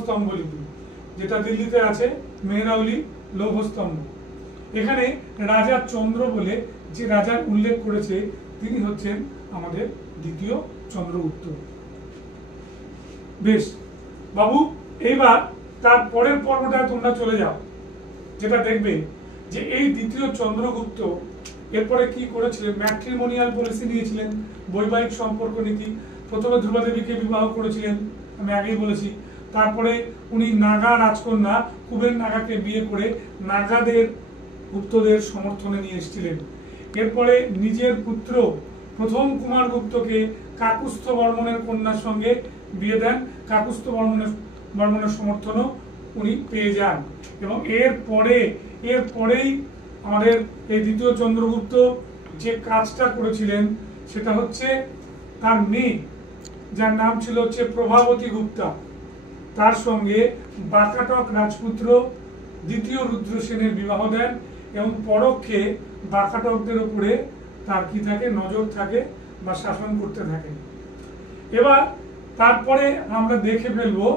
স্তম্ভ লিপি, যেটা দিল্লিতে আছে মেহরাউলি লৌহ স্তম্ভ। এখানে রাজা চন্দ্র বলে যে রাজার উল্লেখ করেছে তিনি হচ্ছেন আমাদের দ্বিতীয় চন্দ্রগুপ্ত। বেশ বাবু, এইবার তার পরের পর্বটায় তোমরা চলে যাও, যেটা দেখবে যে এই দ্বিতীয় চন্দ্রগুপ্ত এরপরে কি করেছিলেন। ম্যাট্রিমোনিয়াল পলিসি নিয়েছিলেন, বৈবাহিক সম্পর্ক নীতি। প্রথমে ধ্রুবা দেবীকে বিবাহ করেছিলেন, আমি আগেই বলেছি। তারপরে উনি নাগা রাজকন্যা কুবের নাগাকে বিয়ে করে নাগাদের গুপ্তদের সমর্থনে নিয়ে এসেছিলেন। এরপরে নিজের পুত্র প্রথম কুমারগুপ্তকে কাকুস্থ বর্মনের কন্যার সঙ্গে বিয়ে দেন, কাকুস্থ বর্মনের সমর্থনও উনি পেয়ে যান। এবং এরপরেই আমাদের এই দ্বিতীয় চন্দ্রগুপ্ত যে কাজটা করেছিলেন সেটা হচ্ছে তার মেয়ে, যার নাম ছিল হচ্ছে প্রভাবতী গুপ্তা, তার সঙ্গে বাকাটক রাজপুত্র দ্বিতীয় রুদ্রসেনের বিবাহ দেন এবং পরোক্ষে বাকাটকদের উপরে তার কি থাকে, নজর থাকে বা শাসন করতে থাকে। এবার তারপরে আমরা দেখে ফেলবো